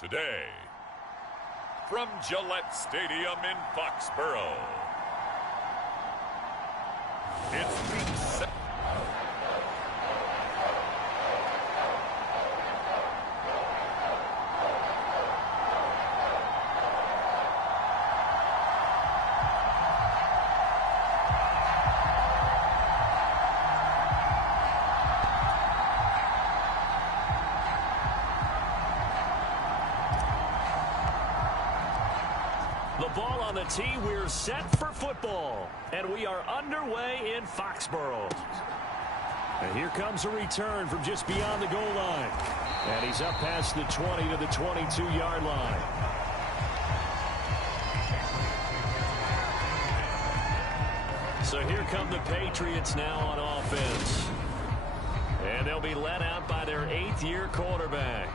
Today, from Gillette Stadium in Foxborough, it's Week 7. The ball on the tee, we're set for football. And we are underway in Foxborough. And here comes a return from just beyond the goal line. And he's up past the 20 to the 22-yard line. So here come the Patriots now on offense. And they'll be led out by their 8th-year quarterback.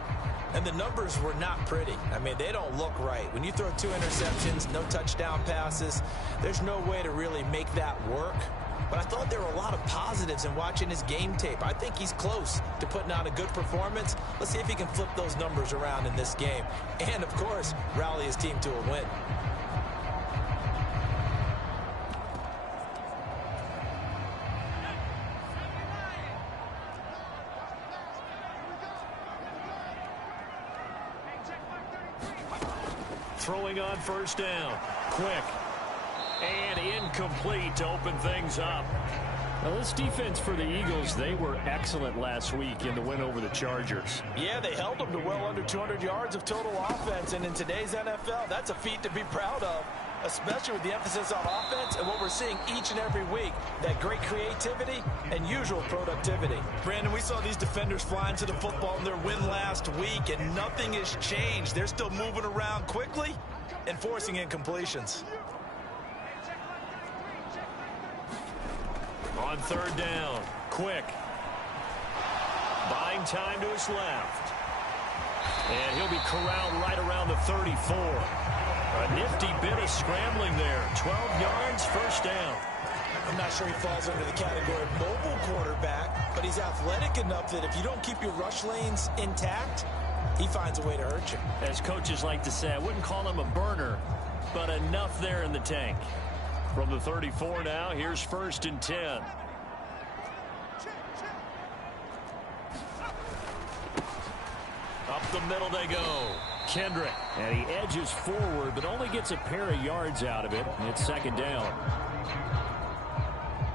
And the numbers were not pretty. I mean, they don't look right. When you throw 2 interceptions, no touchdown passes, there's no way to really make that work. But I thought there were a lot of positives in watching his game tape. I think he's close to putting out a good performance. Let's see if he can flip those numbers around in this game. And, of course, rally his team to a win. Throwing on first down. Quick. And incomplete to open things up. Now, this defense for the Eagles, they were excellent last week in the win over the Chargers. Yeah, they held them to well under 200 yards of total offense. And in today's NFL, that's a feat to be proud of, especially with the emphasis on offense and what we're seeing each and every week, that great creativity and usual productivity. Brandon, we saw these defenders flying to the football in their win last week, and nothing has changed. They're still moving around quickly and forcing incompletions. On third down, quick. Buying time to his left. And he'll be corralled right around the 34. A nifty bit of scrambling there. 12 yards, first down. I'm not sure he falls under the category of mobile quarterback, but he's athletic enough that if you don't keep your rush lanes intact, he finds a way to hurt you. As coaches like to say, I wouldn't call him a burner, but enough there in the tank. From the 34 now, here's 1st and 10. Up the middle they go. Kendrick. And he edges forward, but only gets a pair of yards out of it. And it's 2nd down.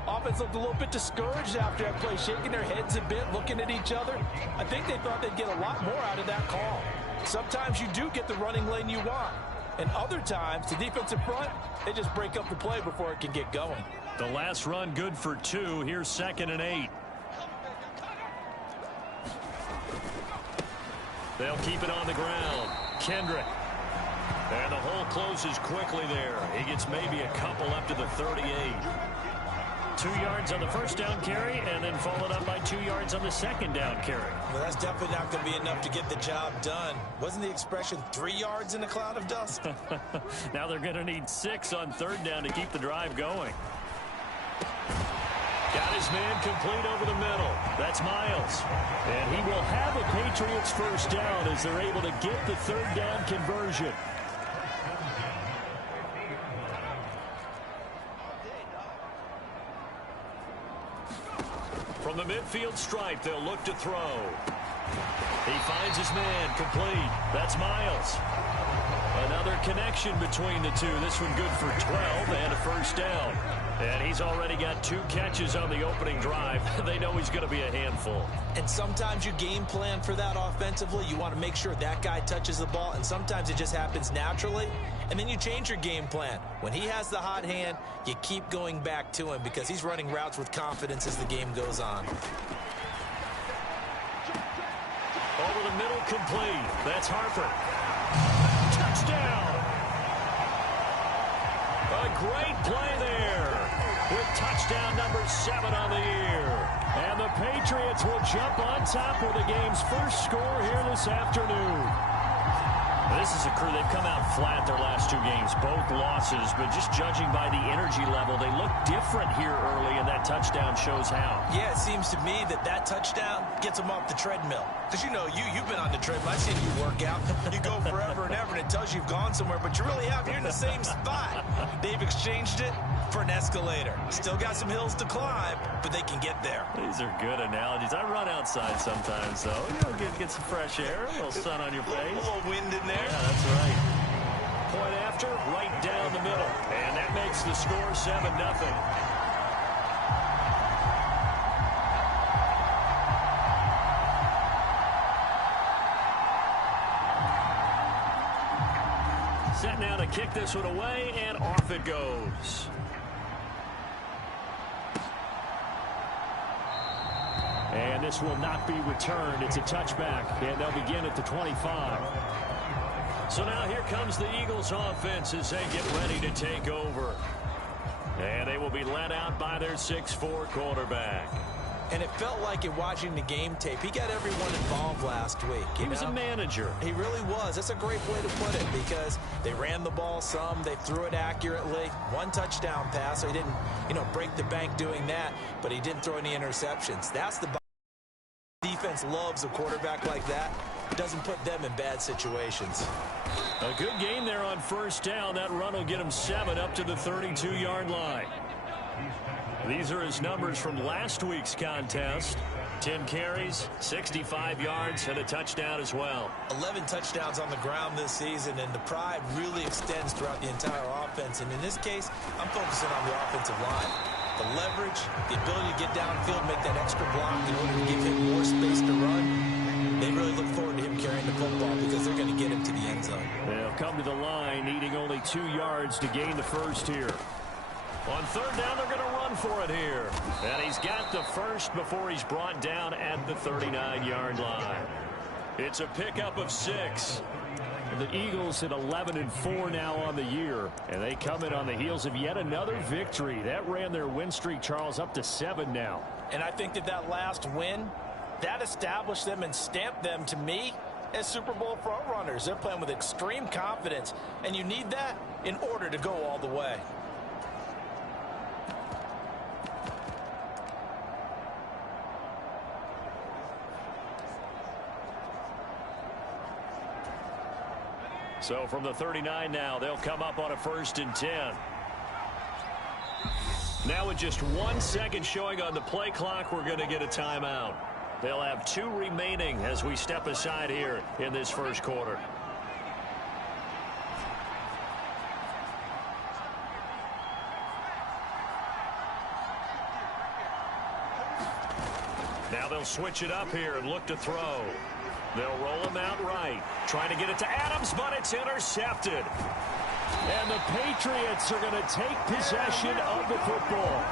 Offense looked a little bit discouraged after that play, shaking their heads a bit, looking at each other. I think they thought they'd get a lot more out of that call. Sometimes you do get the running lane you want. And other times, the defensive front, they just break up the play before it can get going. The last run good for 2. Here's 2nd and 8. They'll keep it on the ground. Kendrick. And the hole closes quickly there. He gets maybe a couple up to the 38. 2 yards on the first down carry, and then followed up by 2 yards on the 2nd down carry. Well, that's definitely not going to be enough to get the job done. Wasn't the expression 3 yards in a cloud of dust? Now they're going to need 6 on 3rd down to keep the drive going. Got his man complete over the middle. That's Miles. And he will have a Patriots first down as they're able to get the 3rd down conversion. From the midfield stripe, they'll look to throw. He finds his man complete. That's Miles. Another connection between the two. This one good for 12 and a first down. And he's already got 2 catches on the opening drive. They know he's going to be a handful. And sometimes you game plan for that offensively. You want to make sure that guy touches the ball, and sometimes it just happens naturally. And then you change your game plan. When he has the hot hand, you keep going back to him because he's running routes with confidence as the game goes on. Over the middle, complete. That's Harper. Touchdown! A great play there with touchdown number 7 on the year. And the Patriots will jump on top with the game's first score here this afternoon. This is a crew, they've come out flat their last 2 games, both losses, but just judging by the energy level, they look different here early, and that touchdown shows how. Yeah, it seems to me that touchdown gets them off the treadmill. Because, you know, you've been on the treadmill. I've seen you work out. You go like you've gone somewhere, but you really have. You're in the same spot. They've exchanged it for an escalator. Still got some hills to climb, but they can get there. These are good analogies. I run outside sometimes, though. You know, get some fresh air, a little sun on your face. A little wind in there. Yeah, that's right. Point after, right down the middle. And that makes the score 7-0. Set now to kick this one away, and off it goes. And this will not be returned. It's a touchback, and they'll begin at the 25. So now here comes the Eagles offense as they get ready to take over. And they will be led out by their 6'4" quarterback. And it felt like in watching the game tape, he got everyone involved last week. He was a manager. He really was. That's a great way to put it because they ran the ball some. They threw it accurately. One touchdown pass, so he didn't, break the bank doing that, but he didn't throw any interceptions. That's the defense loves a quarterback like that. Doesn't put them in bad situations. A good game there on first down. That run will get him 7 up to the 32-yard line. These are his numbers from last week's contest. 10 carries, 65 yards, and a touchdown as well. 11 touchdowns on the ground this season, and the pride really extends throughout the entire offense. And in this case, I'm focusing on the offensive line. The leverage, the ability to get downfield, make that extra block in order to give him more space to run. They really look forward to him carrying the football because they're going to get him to the end zone. They'll come to the line, needing only 2 yards to gain the first here. On third down, they're going to run for it here. And he's got the first before he's brought down at the 39-yard line. It's a pickup of 6. The Eagles at 11-4 now on the year, and they come in on the heels of yet another victory. That ran their win streak, Charles, up to 7 now. And I think that last win, that established them and stamped them, to me, as Super Bowl frontrunners. They're playing with extreme confidence, and you need that in order to go all the way. So from the 39 now, they'll come up on a 1st and 10. Now with just 1 second showing on the play clock, we're going to get a timeout. They'll have 2 remaining as we step aside here in this first quarter. Now they'll switch it up here and look to throw. They'll roll him out right. Trying to get it to Adams, but it's intercepted. And the Patriots are going to take possession of the football.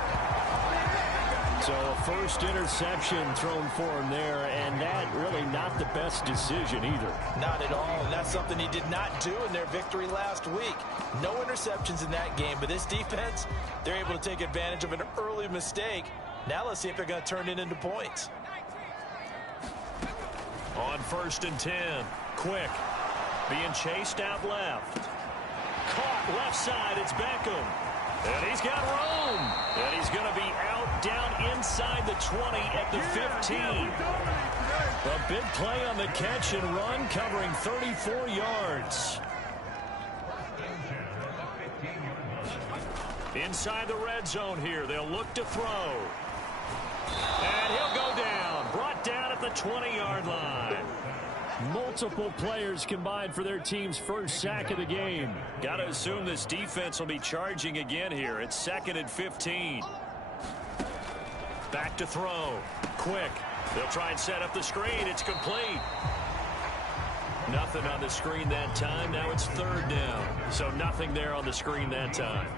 So a first interception thrown for him there, and that really not the best decision either. Not at all, and that's something he did not do in their victory last week. No interceptions in that game, but this defense, they're able to take advantage of an early mistake. Now let's see if they're going to turn it into points. On 1st and 10, Quick being chased out left. Caught left side, it's Beckham. And he's got room. And he's going to be out down inside the 20 at the 15. A big play on the catch and run, covering 34 yards. Inside the red zone here, they'll look to throw. And he'll go down, brought down at the 20-yard line. Multiple players combined for their team's first sack of the game. Got to assume this defense will be charging again here. It's 2nd and 15. Back to throw. Quick. They'll try and set up the screen. It's complete. Nothing on the screen that time. Now it's 3rd down. So nothing there on the screen that time.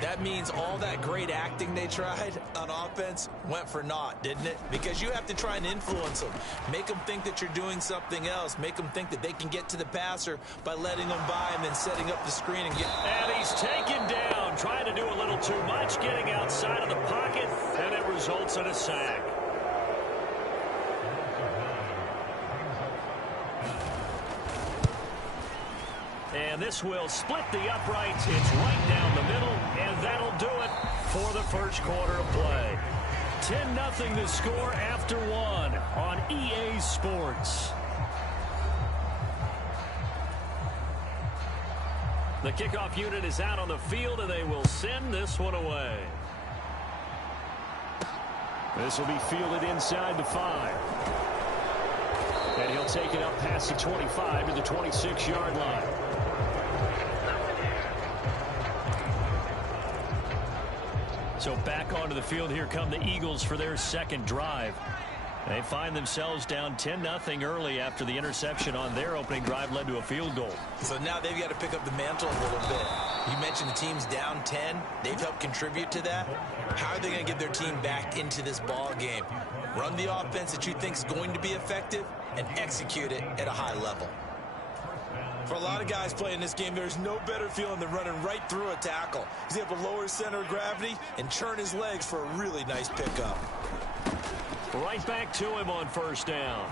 That means all that great acting they tried on offense went for naught, didn't it? Because you have to try and influence them. Make them think that you're doing something else. Make them think that they can get to the passer by letting them by and then setting up the screen. And he's taken down, trying to do a little too much, getting outside of the pocket, and it results in a sack. And this will split the uprights. It's right down the middle, and that'll do it for the first quarter of play. 10-0 the score after 1 on EA Sports. The kickoff unit is out on the field, and they will send this one away. This will be fielded inside the 5. And he'll take it up past the 25 to the 26-yard line. So back onto the field, here come the Eagles for their second drive. They find themselves down 10-0 early after the interception on their opening drive led to a field goal. So now they've got to pick up the mantle a little bit. You mentioned the team's down 10. They've helped contribute to that. How are they going to get their team back into this ball game? Run the offense that you think is going to be effective and execute it at a high level. For a lot of guys playing this game, there's no better feeling than running right through a tackle. He's able to lower his center of gravity and churn his legs for a really nice pickup. Right back to him on first down.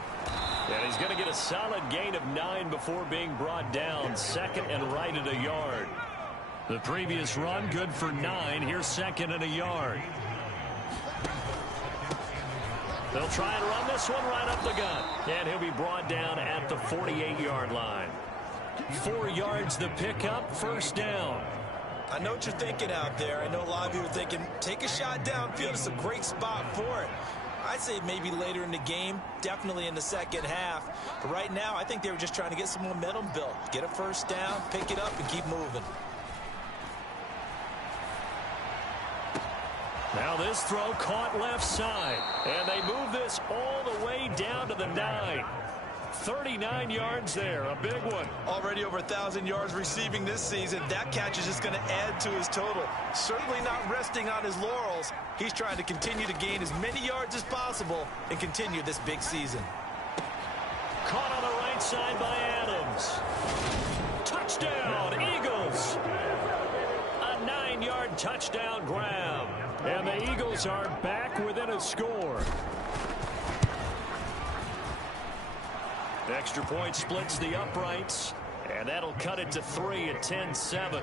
And he's going to get a solid gain of 9 before being brought down. Second and right at a yard. The previous run, good for 9. Here's second and a yard. They'll try and run this one right up the gut. And he'll be brought down at the 48-yard line. 4 yards the pickup, first down. I know what you're thinking out there. I know a lot of you are thinking, take a shot downfield. It's a great spot for it. I'd say maybe later in the game, definitely in the second half. But right now, I think they were just trying to get some momentum built. Get a first down, pick it up, and keep moving. Now this throw caught left side. And they move this all the way down to the 9. 39 yards there, a big one. Already over 1,000 yards receiving this season. That catch is just going to add to his total. Certainly not resting on his laurels. He's trying to continue to gain as many yards as possible and continue this big season. Caught on the right side by Adams. Touchdown, Eagles. A 9-yard touchdown grab. And the Eagles are back within a score. Extra point splits the uprights, and that'll cut it to 3 at 10-7.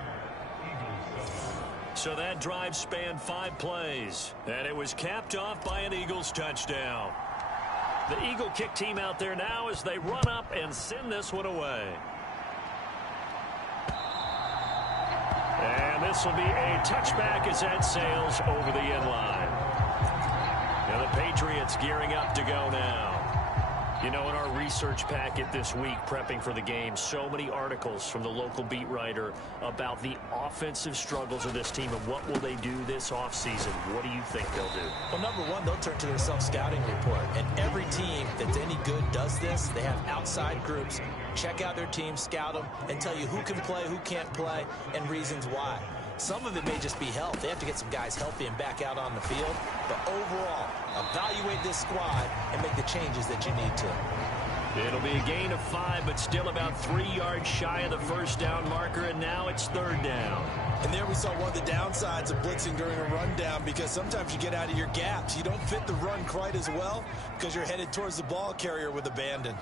So that drive spanned 5 plays, and it was capped off by an Eagles touchdown. The Eagle kick team out there now as they run up and send this one away. And this will be a touchback as that sails over the end line. And the Patriots gearing up to go now. You know, in our research packet this week, prepping for the game, so many articles from the local beat writer about the offensive struggles of this team and what will they do this offseason. What do you think they'll do? Well, number one, they'll turn to their self-scouting report. And every team that's any good does this. They have outside groups. Check out their team, scout them, and tell you who can play, who can't play, and reasons why. Some of it may just be health. They have to get some guys healthy and back out on the field. But overall, evaluate this squad and make the changes that you need to. It'll be a gain of 5, but still about 3 yards shy of the first down marker, and now it's third down. And there we saw one of the downsides of blitzing during a rundown, because sometimes you get out of your gaps. You don't fit the run quite as well because you're headed towards the ball carrier with abandon.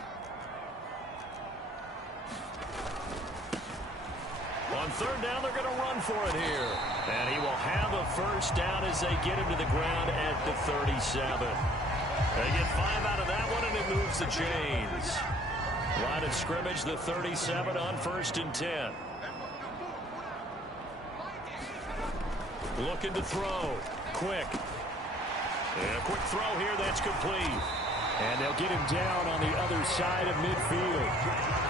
On third down, they're going to run for it here. And he will have a first down as they get him to the ground at the 37. They get 5 out of that one, and it moves the chains. Line of scrimmage, the 37 on first and 10. Looking to throw. Quick. And a quick throw here, that's complete. And they'll get him down on the other side of midfield.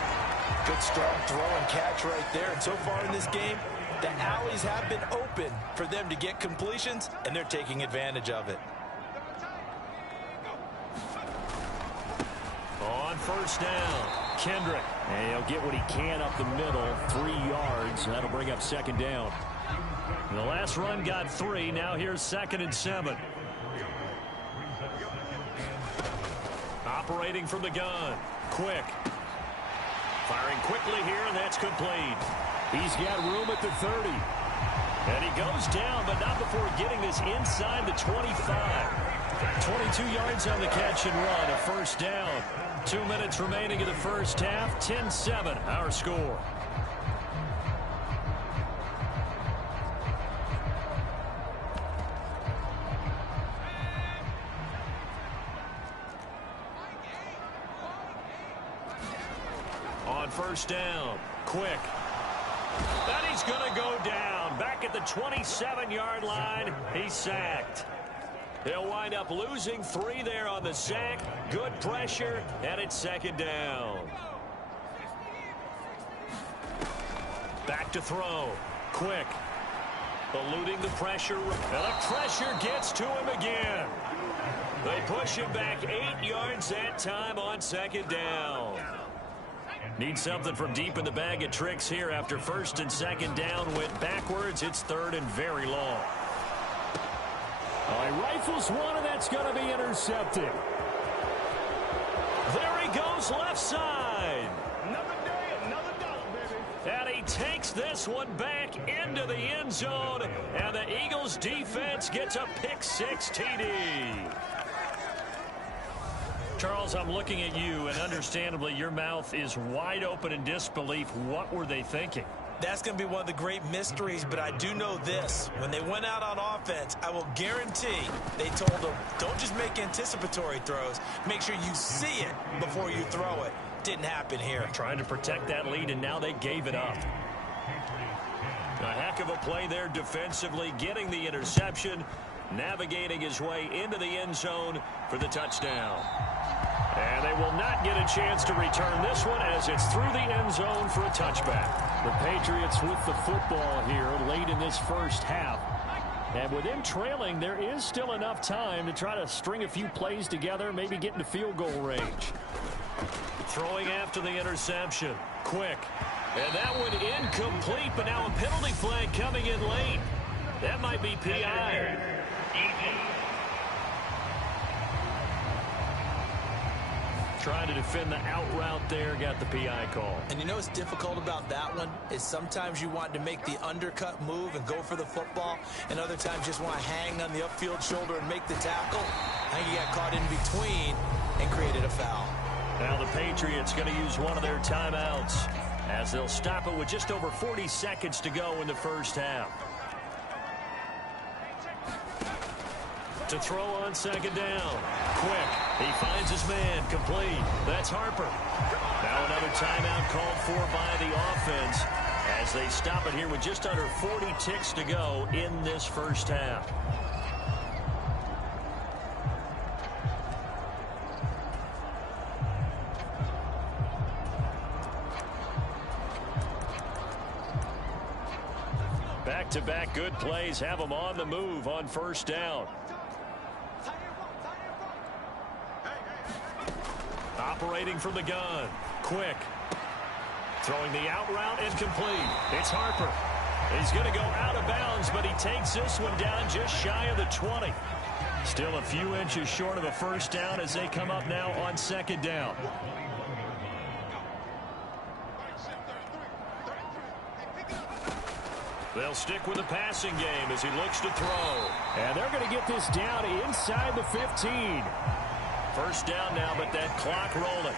Good strong throw and catch right there. And so far in this game, the alleys have been open for them to get completions, and they're taking advantage of it. On first down, Kendrick. And he'll get what he can up the middle, 3 yards. That'll bring up second down. The last run got 3. Now here's second and 7. Operating from the gun. Quick. Firing quickly here, and that's complete. He's got room at the 30. And he goes down, but not before getting this inside the 25. 22 yards on the catch and run, a first down. 2 minutes remaining in the first half, 10-7, our score. On first down, Quick. And he's going to go down. Back at the 27-yard line, he's sacked. He'll wind up losing 3 there on the sack. Good pressure, and it's second down. Back to throw. Quick. Eluding the pressure. And the pressure gets to him again. They push him back 8 yards that time on second down. Need something from deep in the bag of tricks here after first and second down went backwards. It's third and very long. All right, rifles one, and that's going to be intercepted. There he goes left side. Another day, another dollar, baby. And he takes this one back into the end zone. And the Eagles defense gets a pick-6 TD. Charles, I'm looking at you, and understandably your mouth is wide open in disbelief. What were they thinking? That's going to be one of the great mysteries, but I do know this. When they went out on offense, I will guarantee they told them, don't just make anticipatory throws. Make sure you see it before you throw it. Didn't happen here. Trying to protect that lead, and now they gave it up. A heck of a play there defensively, getting the interception, navigating his way into the end zone for the touchdown. And they will not get a chance to return this one as it's through the end zone for a touchback. The Patriots with the football here late in this first half. And with them trailing, there is still enough time to try to string a few plays together, maybe get into field goal range. Throwing after the interception. Quick. And that one incomplete, but now a penalty flag coming in late. That might be PI. Trying to defend the out route there, got the PI call. And you know what's difficult about that one is sometimes you want to make the undercut move and go for the football, and other times just want to hang on the upfield shoulder and make the tackle. I think he got caught in between and created a foul. Now the Patriots going to use one of their timeouts as they'll stop it with just over 40 seconds to go in the first half. To throw on second down. Quick. He finds his man. Complete. That's Harper. Now another timeout called for by the offense as they stop it here with just under 40 ticks to go in this first half. Back-to-back good plays have them on the move on first down. Operating from the gun. Quick. Throwing the out route incomplete. It's Harper. He's going to go out of bounds, but he takes this one down just shy of the 20. Still a few inches short of a first down as they come up now on second down. They'll stick with the passing game as he looks to throw. And they're going to get this down inside the 15. First down now, but that clock rolling.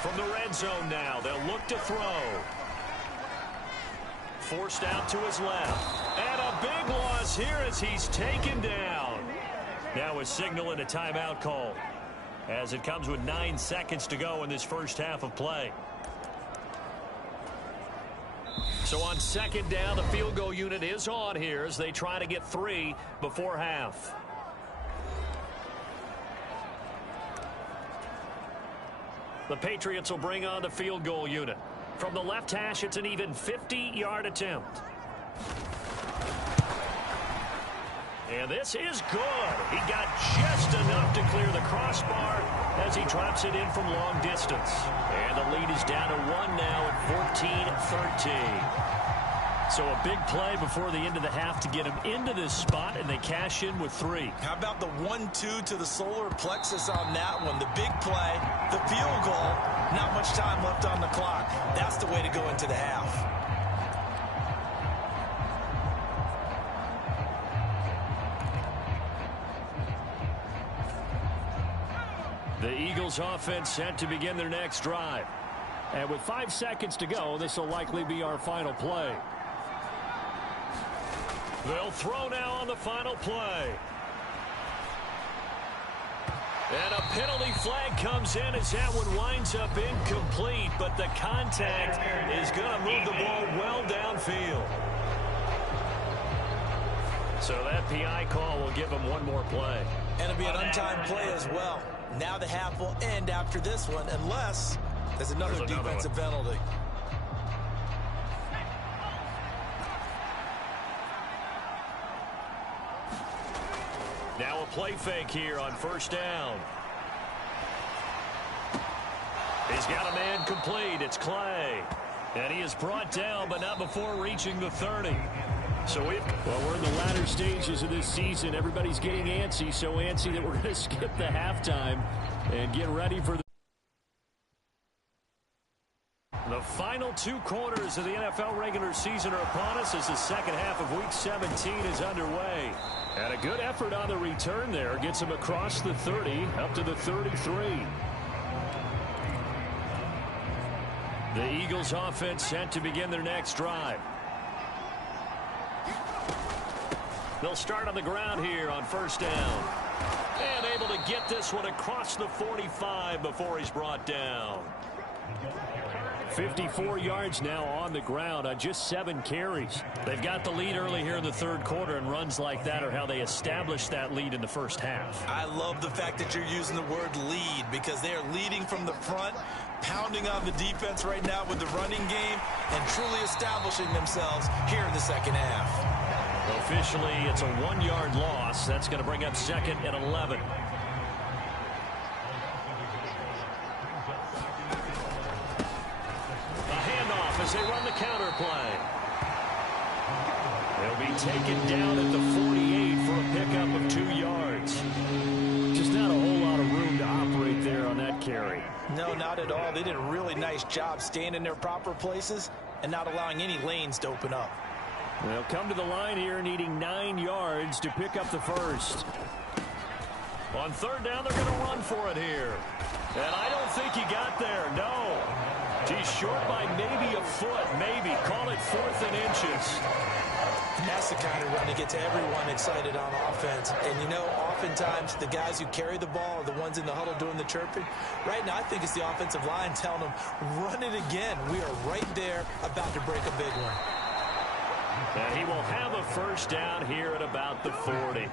From the red zone now, they'll look to throw. Forced out to his left. And a big loss here as he's taken down. Now a signal and a timeout call as it comes with 9 seconds to go in this first half of play. So on second down, the field goal unit is on here as they try to get 3 before half. The Patriots will bring on the field goal unit. From the left hash, it's an even 50-yard attempt. And this is good. He got just enough to clear the crossbar as he drops it in from long distance. And the lead is down to 1 now at 14-13. So a big play before the end of the half to get him into this spot, and they cash in with 3. How about the 1-2 to the solar plexus on that one? The big play, the field goal, not much time left on the clock. That's the way to go into the half. The Eagles offense set to begin their next drive. And with 5 seconds to go, this will likely be our final play. They'll throw now on the final play. And a penalty flag comes in as that one winds up incomplete, but the contact is going to move the ball well downfield. So that PI call will give him one more play. And it'll be an untimed play as well. Now the half will end after this one, unless there's another defensive penalty. Now a play fake here on first down. He's got a man complete. It's Clay. And he is brought down, but not before reaching the 30. So we're in the latter stages of this season. Everybody's getting antsy, so antsy that we're going to skip the halftime and get ready for the final 2 quarters of the NFL regular season are upon us as the second half of Week 17 is underway. And a good effort on the return there. Gets him across the 30, up to the 33. The Eagles offense set to begin their next drive. They'll start on the ground here on first down. And able to get this one across the 45 before he's brought down. 54 yards now on the ground on just 7 carries. They've got the lead early here in the third quarter, and runs like that are how they established that lead in the first half. I love the fact that you're using the word lead, because they are leading from the front, pounding on the defense right now with the running game, and truly establishing themselves here in the second half. Officially, it's a 1-yard loss. That's going to bring up second and 11. As they run the counter play. They'll be taken down at the 48 for a pickup of 2 yards. Just not a whole lot of room to operate there on that carry. No, not at all. They did a really nice job staying in their proper places and not allowing any lanes to open up. They'll come to the line here needing 9 yards to pick up the first. On third down, they're going to run for it here. And I don't think he got there, no. He's short by maybe a foot, maybe. Call it 4th and inches. That's the kind of run to get to everyone excited on offense. And, you know, oftentimes the guys who carry the ball are the ones in the huddle doing the chirping. Right now, I think it's the offensive line telling them, run it again. We are right there about to break a big one. And he will have a first down here at about the 40.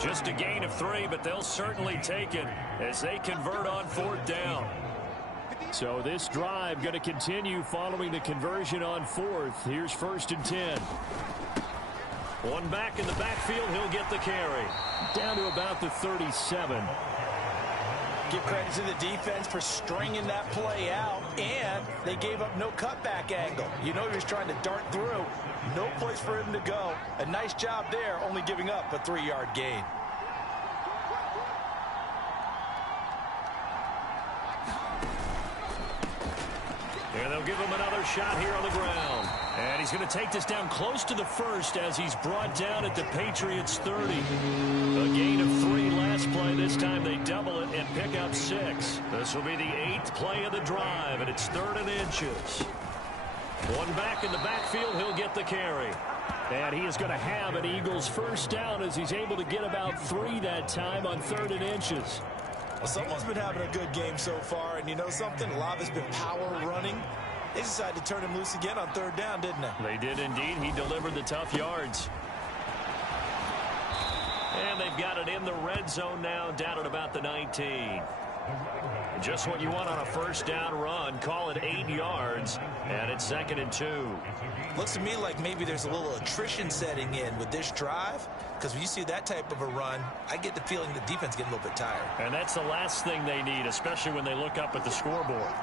Just a gain of 3, but they'll certainly take it as they convert on 4th down. So this drive going to continue following the conversion on 4th. Here's 1st and 10. One back in the backfield. He'll get the carry. Down to about the 37. Give credit to the defense for stringing that play out, and they gave up no cutback angle. You know he was trying to dart through. No place for him to go. A nice job there, only giving up a 3-yard gain. And they'll give him another shot here on the ground. And he's going to take this down close to the first as he's brought down at the Patriots 30. A gain of 3 last play. This time they double it and pick up 6. This will be the 8th play of the drive, and it's 3rd and inches. One back in the backfield. He'll get the carry. And he is going to have an Eagles first down as he's able to get about 3 that time on 3rd and inches. Well, someone's been having a good game so far, and you know something? A lot of it's been power running. They decided to turn him loose again on 3rd down, didn't they? They did indeed. He delivered the tough yards. And they've got it in the red zone now, down at about the 19. Just what you want on a first down run. Call it 8 yards, and it's 2nd and 2. Looks to me like maybe there's a little attrition setting in with this drive, because when you see that type of a run, I get the feeling the defense getting a little bit tired. And that's the last thing they need, especially when they look up at the scoreboard.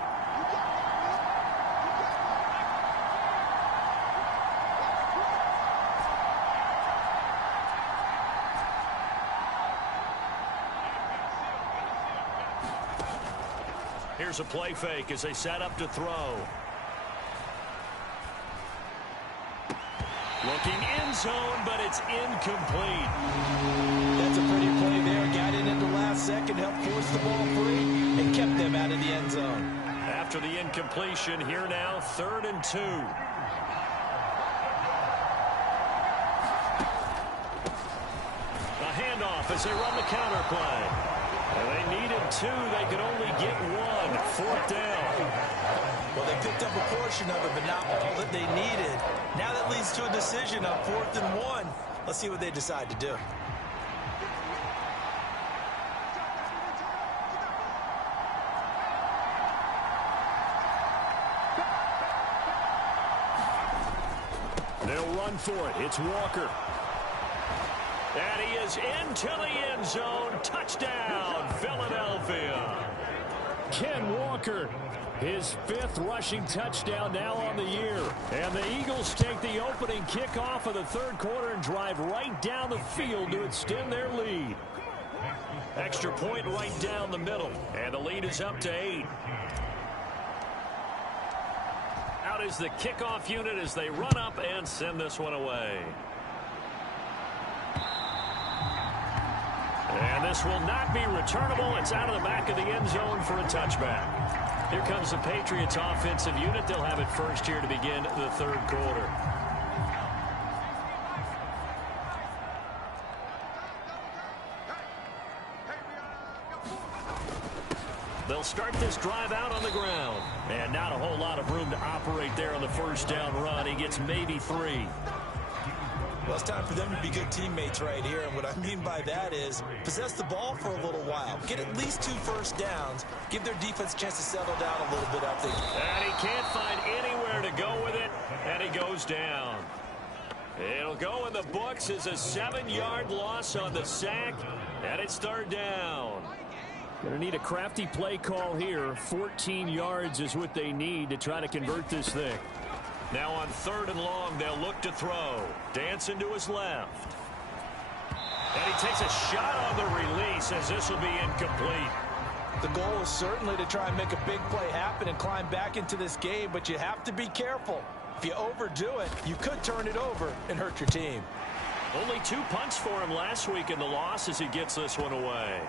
Here's a play fake as they set up to throw. Looking end zone, but it's incomplete. That's a pretty play there. Got in at the last second, helped force the ball free, and kept them out of the end zone. After the incompletion, here now, 3rd and 2. A handoff as they run the counter play. And they needed 2. They could only get 1. 4th down. Well, they picked up a portion of it, but not all that they needed. Now that leads to a decision on 4th and 1. Let's see what they decide to do. They'll run for it. It's Walker. And he is into the end zone. Touchdown, Philadelphia. Ken Walker, his 5th rushing touchdown now on the year. And the Eagles take the opening kickoff of the 3rd quarter and drive right down the field to extend their lead. Extra point right down the middle. And the lead is up to 8. Out is the kickoff unit as they run up and send this one away. And this will not be returnable. It's out of the back of the end zone for a touchback. Here comes the Patriots offensive unit. They'll have it first here to begin the 3rd quarter. They'll start this drive out on the ground. And not a whole lot of room to operate there on the 1st down run. He gets maybe 3. Well, it's time for them to be good teammates right here. And what I mean by that is possess the ball for a little while. Get at least 2 first downs. Give their defense a chance to settle down a little bit, I think. And he can't find anywhere to go with it. And he goes down. It'll go in the books as a 7-yard loss on the sack. And it's 3rd down. Going to need a crafty play call here. 14 yards is what they need to try to convert this thing. Now on 3rd and long, they'll look to throw. Dancing to his left. And he takes a shot on the release as this will be incomplete. The goal is certainly to try and make a big play happen and climb back into this game, but you have to be careful. If you overdo it, you could turn it over and hurt your team. Only 2 punts for him last week in the loss as he gets this one away.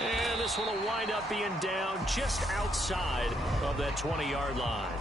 And this one will wind up being down just outside of that 20-yard line.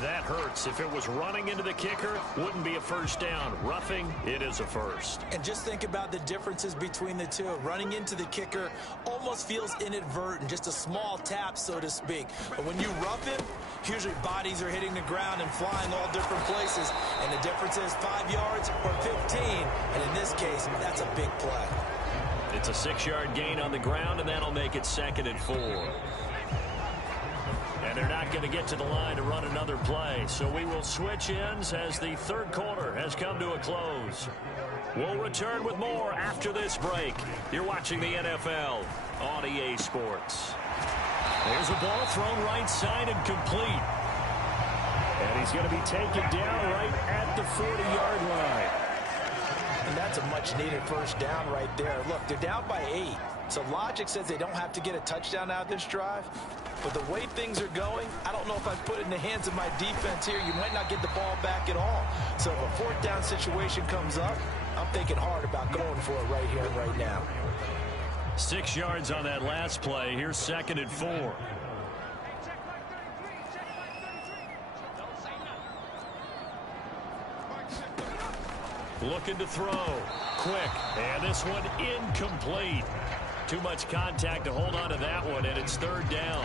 That hurts. If it was running into the kicker, wouldn't be a 1st down. Roughing, it is a 1st. And just think about the differences between the 2. Running into the kicker almost feels inadvertent, just a small tap, so to speak. But when you rough him, usually bodies are hitting the ground and flying all different places. And the difference is 5 yards or 15. And in this case, that's a big play. It's a 6-yard gain on the ground, and that'll make it 2nd and 4. And they're not going to get to the line to run another play. So we will switch ends as the 3rd quarter has come to a close. We'll return with more after this break. You're watching the NFL on EA Sports. There's a ball thrown right side and complete. And he's going to be taken down right at the 40-yard line. And that's a much-needed 1st down right there. Look, they're down by 8. So logic says they don't have to get a touchdown out of this drive. But the way things are going, I don't know if I put it in the hands of my defense here. You might not get the ball back at all. So if a 4th down situation comes up, I'm thinking hard about going for it right here and right now. 6 yards on that last play. Here's 2nd and 4. Looking to throw. Quick. And this one incomplete. Too much contact to hold on to that one, and it's 3rd down.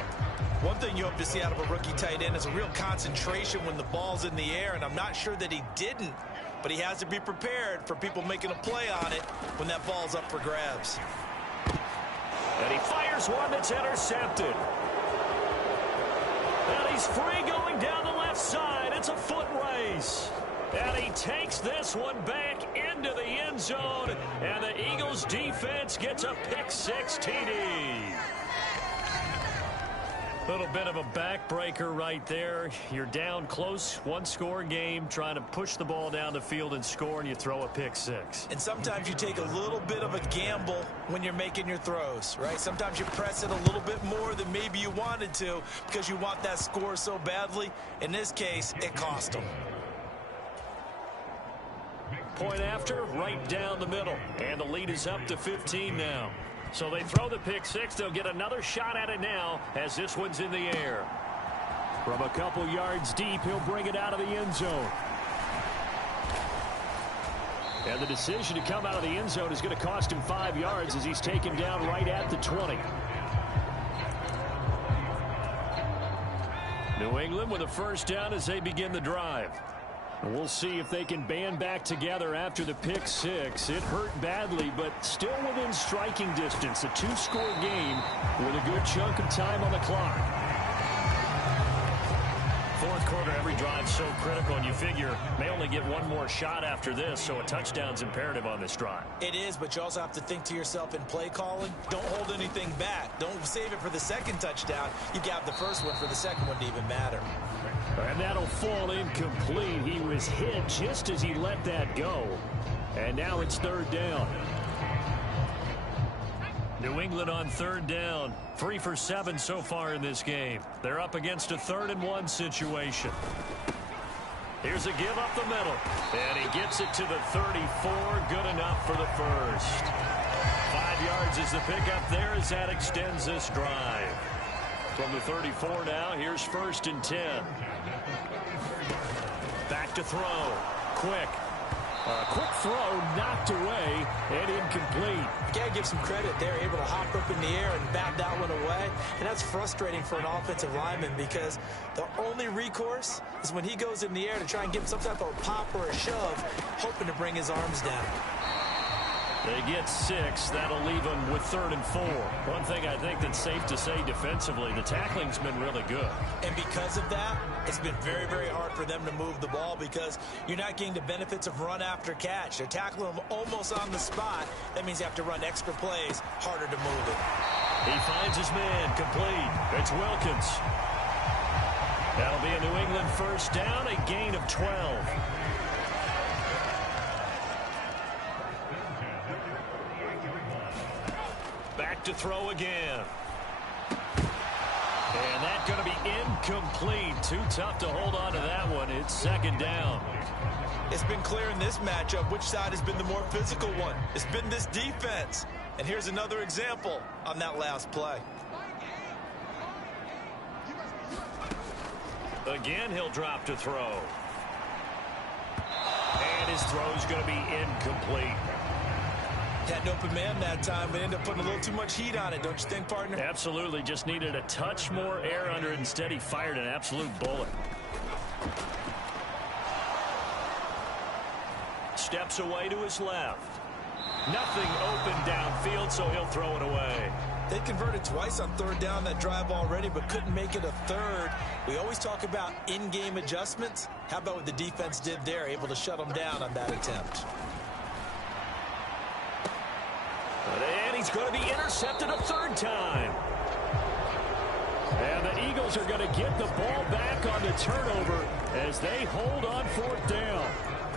One thing you hope to see out of a rookie tight end is a real concentration when the ball's in the air, and I'm not sure that he didn't, but he has to be prepared for people making a play on it when that ball's up for grabs. And he fires one that's intercepted. And he's free going down the left side. It's a foot race. And he takes this one back into the end zone. And the Eagles defense gets a pick-6 TD. Little bit of a backbreaker right there. You're down close, 1-score game, trying to push the ball down the field and score, and you throw a pick-6. And sometimes you take a little bit of a gamble when you're making your throws, right? Sometimes you press it a little bit more than maybe you wanted to because you want that score so badly. In this case, it cost them. Point after, right down the middle. And the lead is up to 15 now. So they throw the pick-6. They'll get another shot at it now as this one's in the air. From a couple yards deep, he'll bring it out of the end zone. And the decision to come out of the end zone is going to cost him 5 yards as he's taken down right at the 20. New England with a first down as they begin the drive. We'll see if they can band back together after the pick six. It hurt badly, but still within striking distance. A 2-score game with a good chunk of time on the clock. Fourth quarter, every drive so critical, and you figure may only get one more shot after this, so a touchdown's imperative on this drive. It is, but you also have to think to yourself in play calling, don't hold anything back. Don't save it for the second touchdown. You got the first one for the second one to even matter. And that'll fall incomplete. He was hit just as he let that go. And now it's third down. New England on third down. 3 for 7 so far in this game. They're up against a 3rd-and-1 situation. Here's a give up the middle. And he gets it to the 34. Good enough for the first. 5 yards is the pickup there as that extends this drive. From the 34 now, here's 1st and 10. Back to throw. Quick. Quick throw knocked away and incomplete. You got to give some credit. They're able to hop up in the air and bat that one away. And that's frustrating for an offensive lineman because the only recourse is when he goes in the air to try and give him some type of pop or a shove, hoping to bring his arms down. They get 6. That'll leave them with 3rd and 4. One thing I think that's safe to say defensively, the tackling's been really good. And because of that, it's been very, very hard for them to move the ball because you're not getting the benefits of run after catch. They're tackling them almost on the spot. That means you have to run extra plays, harder to move it. He finds his man, complete. It's Wilkins. That'll be a New England first down, a gain of 12. Back to throw again. And that's going to be incomplete. Too tough to hold on to that one. It's 2nd down. It's been clear in this matchup which side has been the more physical one. It's been this defense. And here's another example on that last play. Again, he'll drop to throw. And his throw's going to be incomplete. Had an open man that time, but ended up putting a little too much heat on it, don't you think, partner? Absolutely. Just needed a touch more air under it. Instead, he fired an absolute bullet. Steps away to his left. Nothing open downfield, so he'll throw it away. They converted twice on 3rd down that drive already, but couldn't make it a 3rd. We always talk about in-game adjustments. How about what the defense did there, able to shut them down on that attempt? And he's going to be intercepted a 3rd time. And the Eagles are going to get the ball back on the turnover as they hold on 4th down.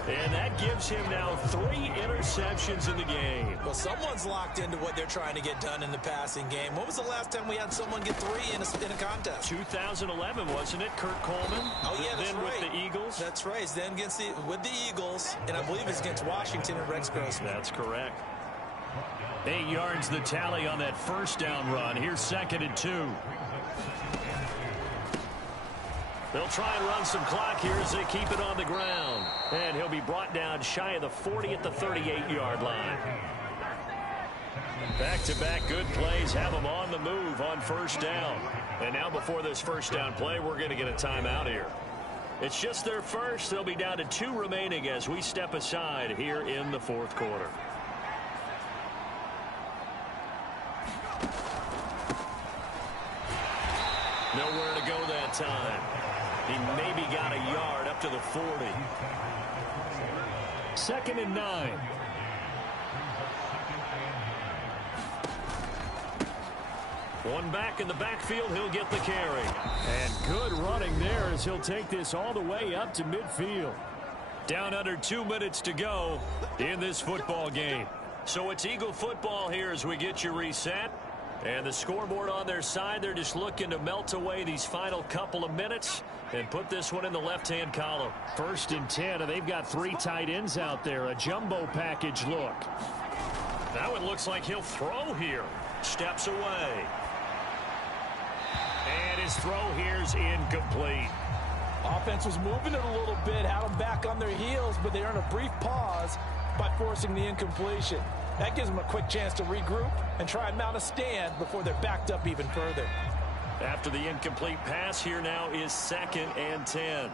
And that gives him now 3 interceptions in the game. Well, someone's locked into what they're trying to get done in the passing game. When was the last time we had someone get 3 in a contest? 2011, wasn't it? Kurt Coleman. Oh, yeah, that's then right. With the Eagles. That's right. It's then with the Eagles, and I believe it's against Washington and Rex Grossman. That's correct. 8 yards the tally on that first down run. Here's 2nd and 2. They'll try and run some clock here as they keep it on the ground. And he'll be brought down shy of the 40 at the 38-yard line. Back-to-back good plays have them on the move on first down. And now before this first down play, we're going to get a timeout here. It's just their first. They'll be down to 2 remaining as we step aside here in the 4th quarter. Nowhere to go that time. He maybe got a yard up to the 40. 2nd and 9. One back in the backfield, he'll get the carry. And good running there as he'll take this all the way up to midfield. Down under 2 minutes to go in this football game. So it's Eagle football here as we get you reset. And the scoreboard on their side, they're just looking to melt away these final couple of minutes and put this one in the left-hand column. 1st and 10, and they've got 3 tight ends out there. A jumbo package look. That one looks like he'll throw here. Steps away. And his throw here's incomplete. Offense was moving it a little bit, had them back on their heels, but they earned a brief pause by forcing the incompletion. That gives them a quick chance to regroup and try and mount a stand before they're backed up even further. After the incomplete pass, here now is 2nd and 10.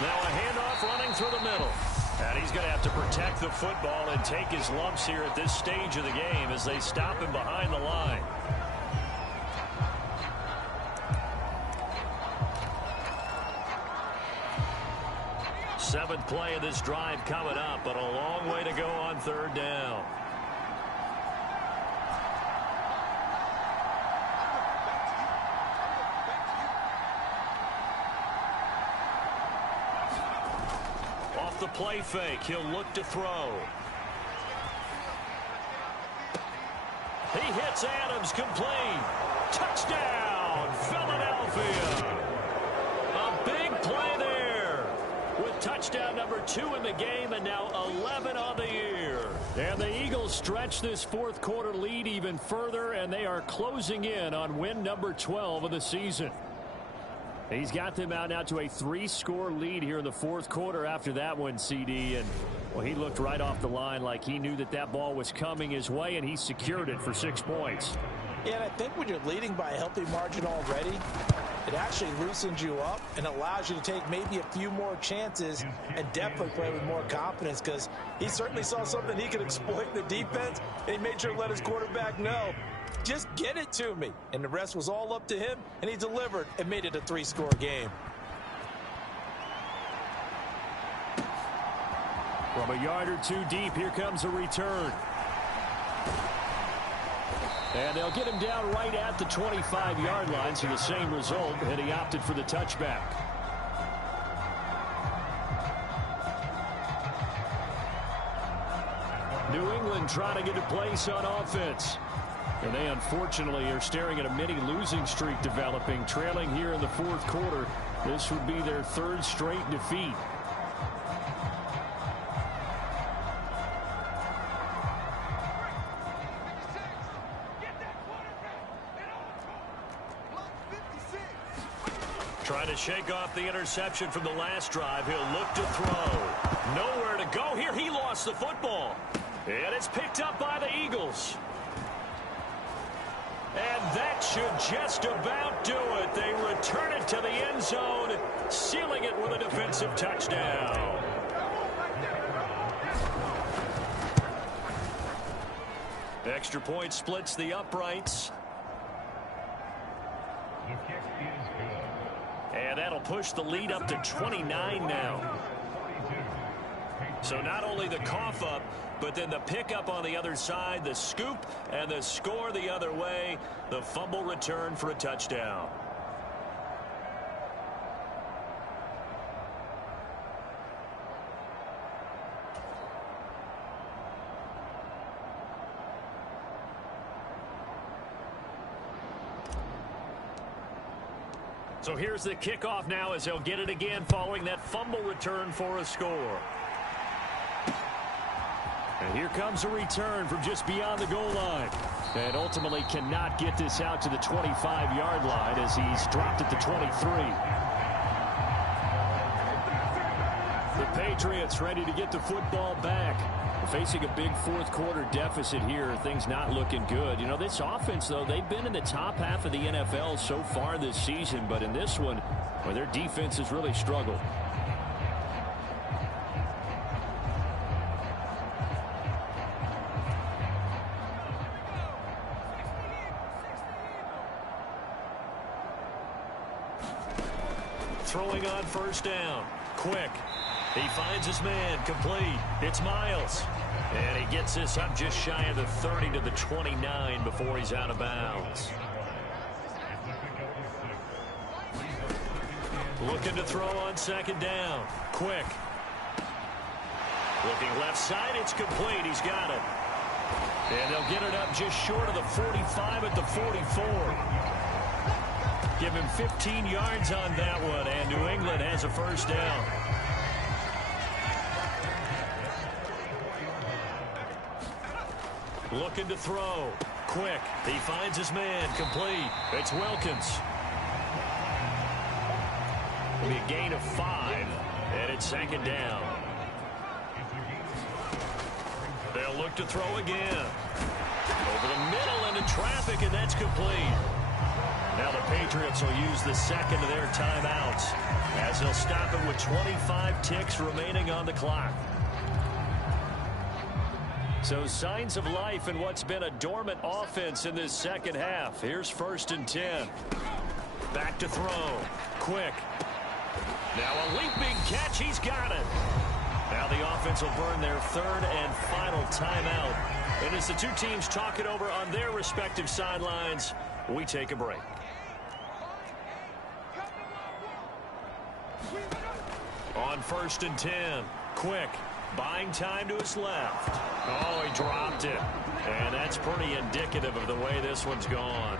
Now a handoff running through the middle. And he's going to have to protect the football and take his lumps here at this stage of the game as they stop him behind the line. Seventh play of this drive coming up, but a long way to go on 3rd down. Off the play fake, he'll look to throw. He hits Adams, complete. Touchdown, Philadelphia. A big play there with touchdown number 2 in the game and now 11 on the year. And the Eagles stretch this 4th quarter lead even further, and they are closing in on win number 12 of the season. He's got them out now to a 3-score lead here in the 4th quarter after that one, CD. And, well, he looked right off the line like he knew that that ball was coming his way, and he secured it for 6 points. Yeah, and I think when you're leading by a healthy margin already, it actually loosens you up and allows you to take maybe a few more chances and definitely play with more confidence, because he certainly saw something he could exploit in the defense, and he made sure to let his quarterback know, just get it to me. And the rest was all up to him, and he delivered and made it a 3-score game. From a yard or 2 deep, here comes a return. And they'll get him down right at the 25-yard line, so the same result, and he opted for the touchback. New England trying to get a place on offense. And they unfortunately are staring at a mini losing streak developing, trailing here in the 4th quarter. This would be their 3rd straight defeat. Trying to shake off the interception from the last drive. He'll look to throw. Nowhere to go here. He lost the football. And it's picked up by the Eagles. And that should just about do it. They return it to the end zone, sealing it with a defensive touchdown. Extra point splits the uprights. And that'll push the lead up to 29 now. So not only the cough up, but then the pickup on the other side, the scoop, and the score the other way. The fumble return for a touchdown. So here's the kickoff now as they'll get it again following that fumble return for a score. And here comes a return from just beyond the goal line. And ultimately cannot get this out to the 25-yard line as he's dropped at the 23. The Patriots ready to get the football back. They're facing a big 4th quarter deficit here. Things not looking good. You know, this offense, though, they've been in the top half of the NFL so far this season. But in this one, well, their defense has really struggled. Throwing on 1st down. Quick. He finds his man. Complete. It's Miles. And he gets this up just shy of the 30 to the 29 before he's out of bounds. Looking to throw on 2nd down. Quick. Looking left side. It's complete. He's got it. And they'll get it up just short of the 45 at the 44. Give him 15 yards on that one, and New England has a 1st down. Looking to throw. Quick. He finds his man. Complete. It's Wilkins. It'll be a gain of 5, and it's second down. They'll look to throw again. Over the middle into traffic, and that's complete. Now the Patriots will use the second of their timeouts as they'll stop it with 25 ticks remaining on the clock. So signs of life in what's been a dormant offense in this second half. Here's 1st and 10. Back to throw. Quick. Now a leaping catch. He's got it. Now the offense will burn their 3rd and final timeout. And as the two teams talk it over on their respective sidelines, we take a break. On 1st and 10. Quick. Buying time to his left. Oh, he dropped it. And that's pretty indicative of the way this one's gone.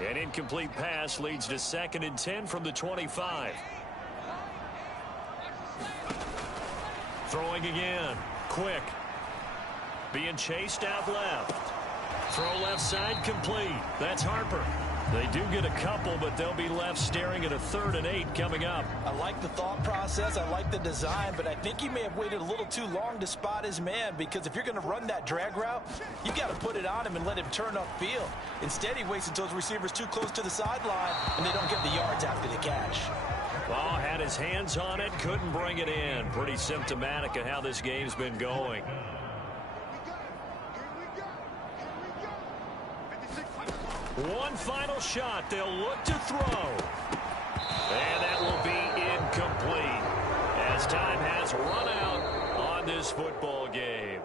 An incomplete pass leads to 2nd and 10 from the 25. Throwing again. Quick. Being chased out left. Throw left side complete. That's Harper. They do get a couple, but they'll be left staring at a 3rd and 8 coming up. I like the thought process. I like the design, but I think he may have waited a little too long to spot his man, because if you're going to run that drag route, you got to put it on him and let him turn upfield. Instead, he waits until his receiver's too close to the sideline, and they don't get the yards after the catch. Ball had his hands on it, couldn't bring it in. Pretty symptomatic of how this game's been going. One final shot. They'll look to throw. And that will be incomplete as time has run out on this football game.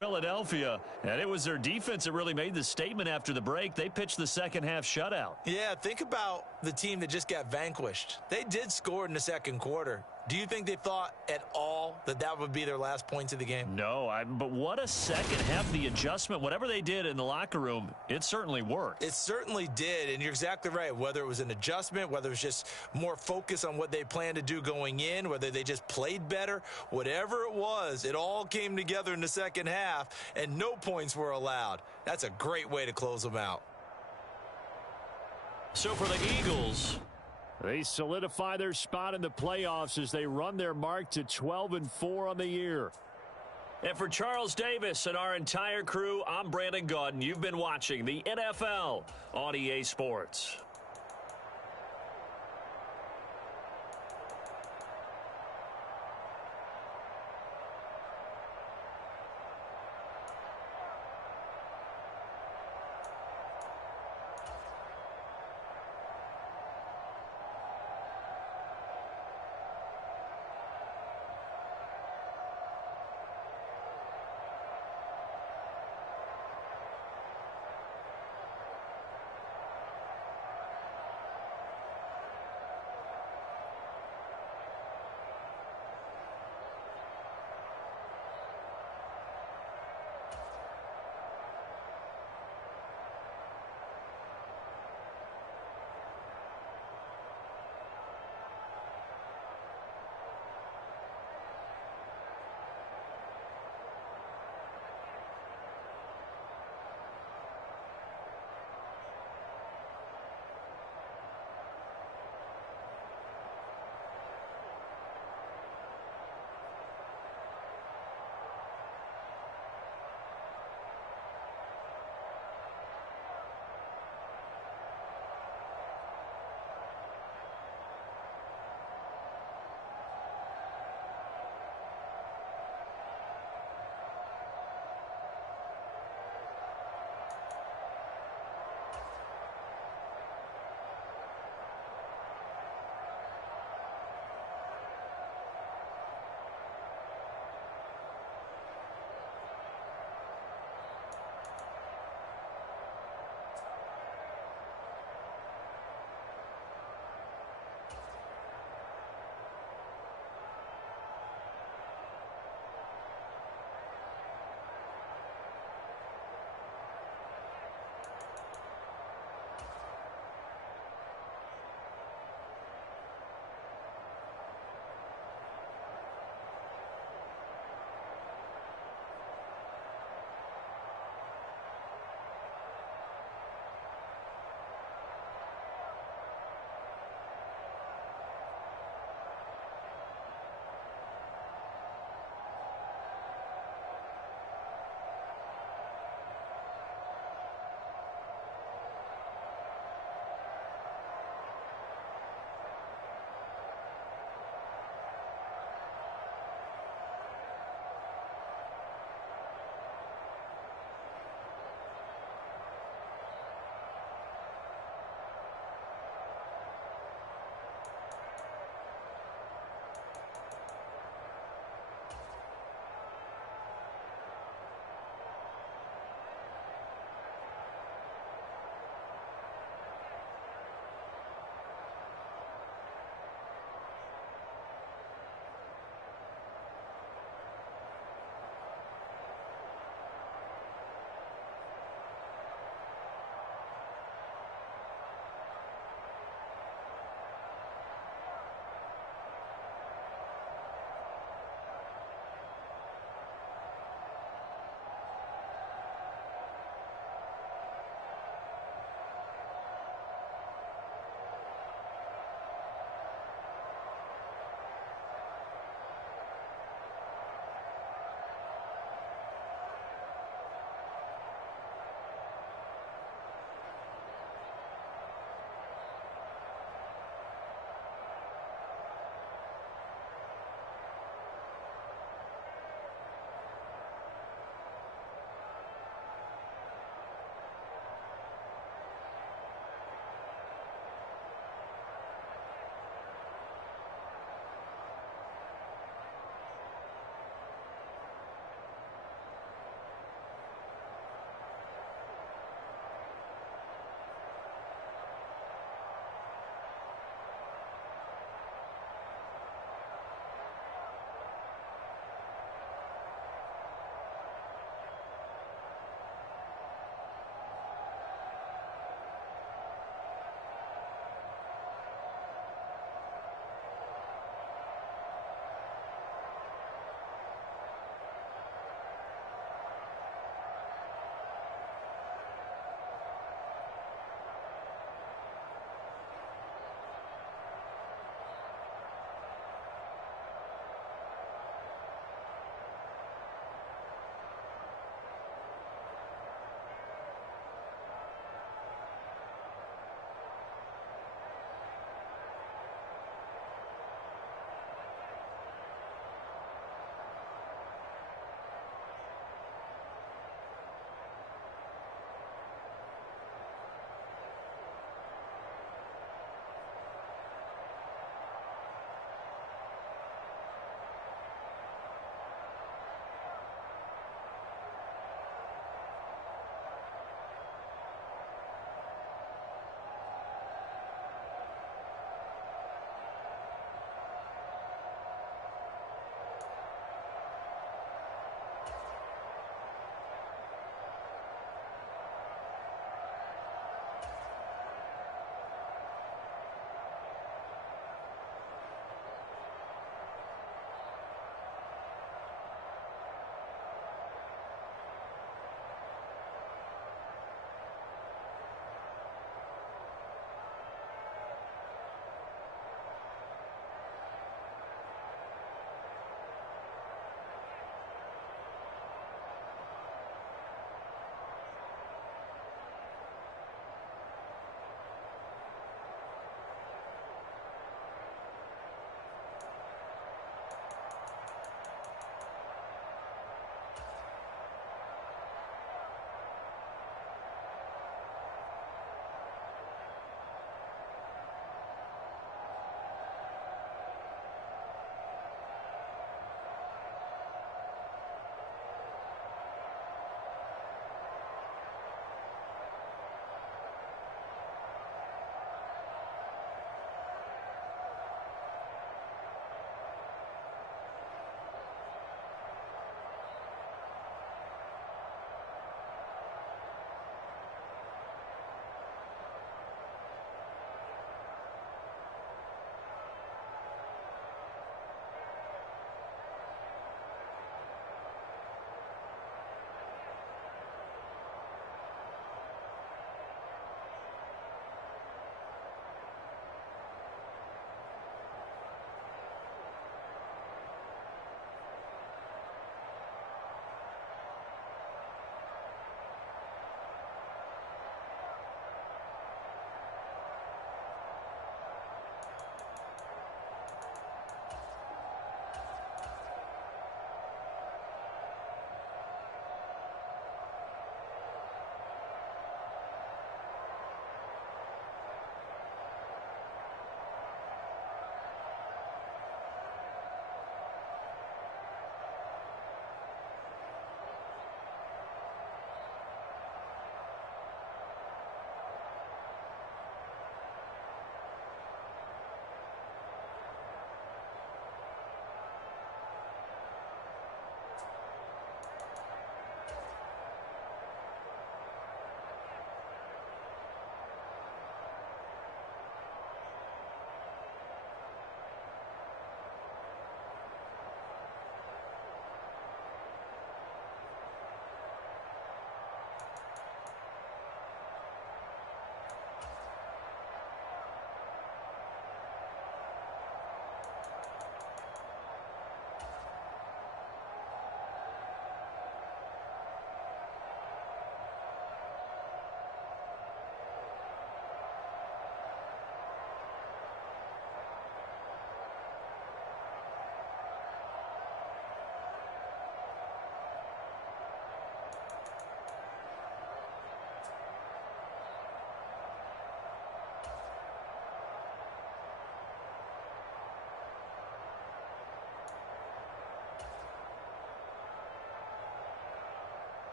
Philadelphia, and it was their defense that really made the statement after the break. They pitched the second half shutout. Yeah, think about the team that just got vanquished. They did score in the second quarter. Do you think they thought at all that that would be their last points of the game? No, but what a second half. The adjustment, whatever they did in the locker room, it certainly worked. It certainly did, and you're exactly right. Whether it was an adjustment, whether it was just more focus on what they planned to do going in, whether they just played better, whatever it was, it all came together in the second half, and no points were allowed. That's a great way to close them out. So for the Eagles, they solidify their spot in the playoffs as they run their mark to 12-4 on the year. And for Charles Davis and our entire crew, I'm Brandon Gaudin. You've been watching the NFL on EA Sports.